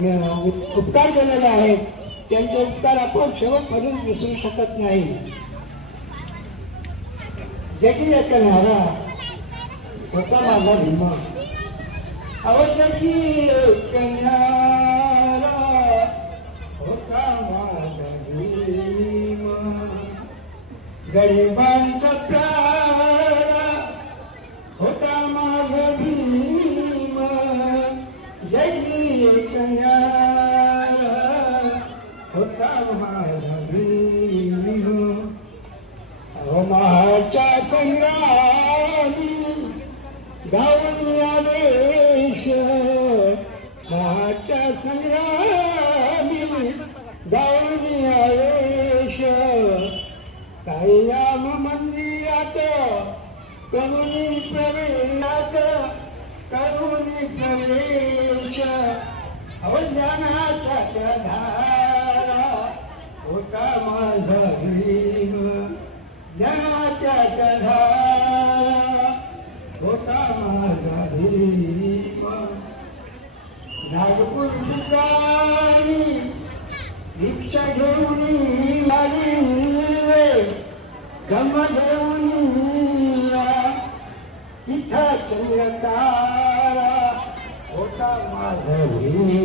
उपकार केलेले आहेत त्यांचे उपकार आपण शेवटपर्यंत विसरू शकत नाही. जगी याचा नारा होता माझा भीमा, जगी नारा होता माझा भीमा, गरिबांचा प्यारा होता माझा भीमा, जगी नारा होता माझा भीमा. महाच्या संग्रामी गावनी आवेश, महाच्या संग्रामी गावनी आवेश, कायम मंदिरात करुणी प्रवेशात करुणी प्रवेश, ज्ञानाच्या त्या धारा होता माझा भीम, ज्ञानाच्या त्या धारा होता माझा भीम. नागपूर ठिकाणी दीक्षा घेऊन आली गम घेऊन, तिथं चंद्रतारा होता माझा भीम.